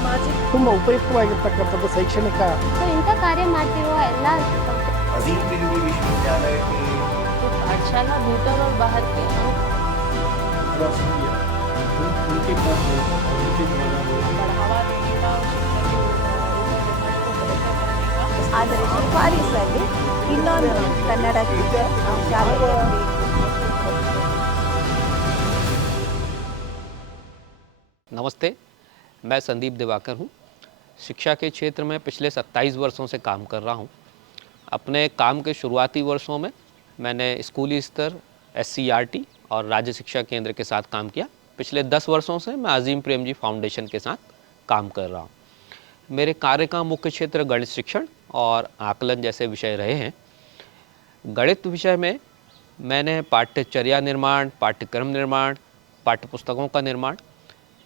ಸಾಮಾಜಿಕ ತುಂಬ ಉಪಯುಕ್ತವಾಗಿರ್ತಕ್ಕಂಥದ್ದು ಶೈಕ್ಷಣಿಕ ಸೊ ಇಂಥ ಕಾರ್ಯ ಮಾಡ್ತಿರುವ ಎಲ್ಲ अजीम प्रेमजी विश्वविद्यालय के पाठशाला भीतर और बाहर के उनके पास बढ़ावा देने का और शिक्षा के को बेहतर करने का ಆದರೆ ಶಿಫಾರಸಲ್ಲಿ ಇನ್ನೊಂದು ಕನ್ನಡಕ್ಕೆ ಶಾಲೆಗೆ नमस्ते, मैं संदीप दिवाकर हूँ। शिक्षा के क्षेत्र में पिछले 27 वर्षों से काम कर रहा हूँ। अपने काम के शुरुआती वर्षों में मैंने स्कूली स्तर SCERT और राज्य शिक्षा केंद्र के साथ काम किया। पिछले 10 वर्षों से मैं अजीम प्रेमजी फाउंडेशन के साथ काम कर रहा हूँ। मेरे कार्य का मुख्य क्षेत्र गणित शिक्षण और आकलन जैसे विषय रहे हैं। गणित विषय में मैंने पाठ्यचर्या निर्माण, पाठ्यक्रम निर्माण, पाठ्यपुस्तकों का निर्माण,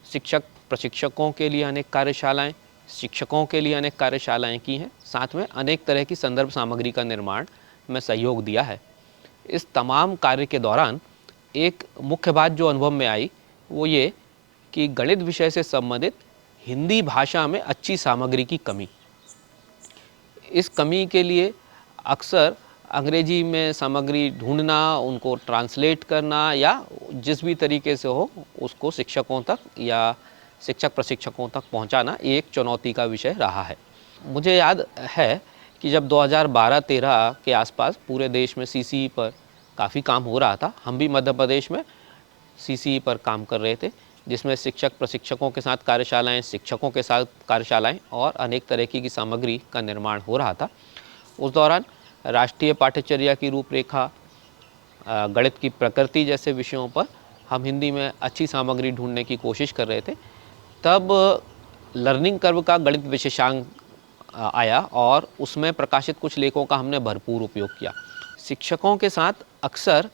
शिक्षक प्रशिक्षकों के लिए अनेक कार्यशालाएं, शिक्षकों के लिए अनेक कार्यशालाएं की हैं। साथ में अनेक तरह की संदर्भ सामग्री का निर्माण में सहयोग दिया है। इस तमाम कार्य के दौरान एक मुख्य बात जो अनुभव में आई वो ये कि गणित विषय से संबंधित हिंदी भाषा में अच्छी सामग्री की कमी। इस कमी के लिए अक्सर अंग्रेजी में सामग्री ढूंढना, उनको ट्रांसलेट करना या जिस भी तरीके से हो उसको शिक्षकों तक या शिक्षक प्रशिक्षकों तक पहुंचाना एक चुनौती का विषय रहा है। मुझे याद है कि जब 2012-13 के आसपास पूरे देश में CCE पर काफ़ी काम हो रहा था, हम भी मध्य प्रदेश में CCE पर काम कर रहे थे, जिसमें शिक्षक प्रशिक्षकों के साथ कार्यशालाएं, शिक्षकों के साथ कार्यशालाएं और अनेक तरह की सामग्री का निर्माण हो रहा था। उस दौरान राष्ट्रीय पाठ्यचर्या की रूपरेखा, गणित की प्रकृति जैसे विषयों पर हम हिंदी में अच्छी सामग्री ढूंढने की कोशिश कर रहे थे। तब लर्निंग कर्व का गणित विशेषांक आया और उसमें प्रकाशित कुछ लेखों का हमने भरपूर उपयोग किया। शिक्षकों के साथ अक्सर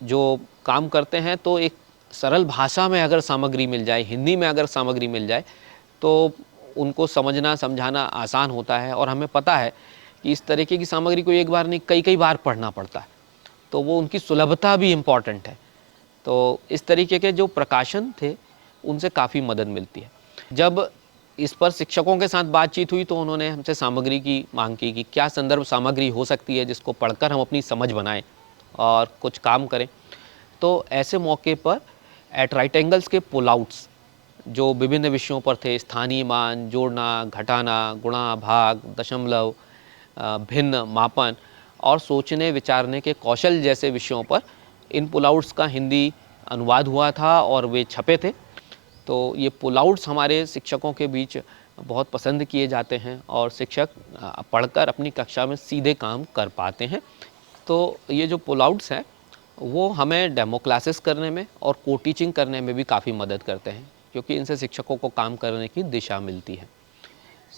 जो काम करते हैं तो एक सरल भाषा में अगर सामग्री मिल जाए, हिंदी में अगर सामग्री मिल जाए तो उनको समझना समझाना आसान होता है। और हमें पता है कि इस तरीके की सामग्री को एक बार नहीं कई बार पढ़ना पड़ता है, तो वो उनकी सुलभता भी इम्पॉर्टेंट है। तो इस तरीके के जो प्रकाशन थे उनसे काफ़ी मदद मिलती है। जब इस पर शिक्षकों के साथ बातचीत हुई तो उन्होंने हमसे सामग्री की मांग की कि क्या संदर्भ सामग्री हो सकती है जिसको पढ़कर हम अपनी समझ बनाएं और कुछ काम करें। तो ऐसे मौके पर एट राइट एंगल्स के पुल आउट्स जो विभिन्न विषयों पर थे, स्थानीय मान, जोड़ना, घटाना, गुणा, भाग, दशमलव, भिन्न, मापन और सोचने विचारने के कौशल जैसे विषयों पर इन पुल आउट्स का हिंदी अनुवाद हुआ था और वे छपे थे। तो ये पुल आउट्स हमारे शिक्षकों के बीच बहुत पसंद किए जाते हैं और शिक्षक पढ़कर अपनी कक्षा में सीधे काम कर पाते हैं। तो ये जो पुल आउट्स हैं वो हमें डेमो क्लासेस करने में और को टीचिंग करने में भी काफ़ी मदद करते हैं, क्योंकि इनसे शिक्षकों को काम करने की दिशा मिलती है।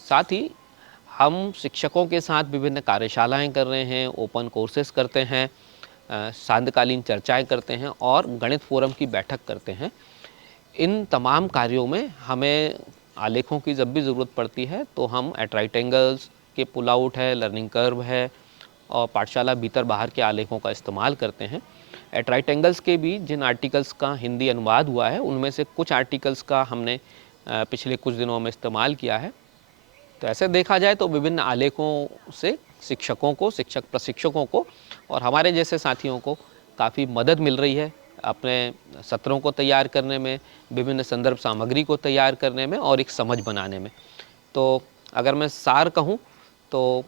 साथ ही हम शिक्षकों के साथ विभिन्न कार्यशालाएं कर रहे हैं, ओपन कोर्सेज करते हैं, सांध्यकालीन चर्चाएं करते हैं और गणित फोरम की बैठक करते हैं। इन तमाम कार्यों में हमें आलेखों की जब भी ज़रूरत पड़ती है तो हम एट राइट एंगल्स के पुल आउट है, लर्निंग कर्व है और पाठशाला भीतर बाहर के आलेखों का इस्तेमाल करते हैं। एट राइट एंगल्स के भी जिन आर्टिकल्स का हिंदी अनुवाद हुआ है उनमें से कुछ आर्टिकल्स का हमने पिछले कुछ दिनों में इस्तेमाल किया है। तो ऐसे देखा जाए तो विभिन्न आलेखों से शिक्षकों को, शिक्षक प्रशिक्षकों को और हमारे जैसे साथियों को काफ़ी मदद मिल रही है अपने सत्रों को तैयार करने में, विभिन्न संदर्भ सामग्री को तैयार करने में और एक समझ बनाने में। तो अगर मैं सार कहूँ तो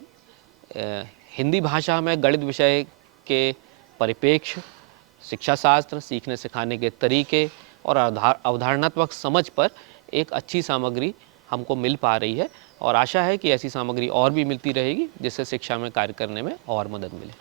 हिंदी भाषा में गणित विषय के परिप्रेक्ष्य, शिक्षा शास्त्र, सीखने सिखाने के तरीके और अवधारणात्मक समझ पर एक अच्छी सामग्री हमको मिल पा रही है और आशा है कि ऐसी सामग्री और भी मिलती रहेगी जिससे शिक्षा में कार्य करने में और मदद मिले।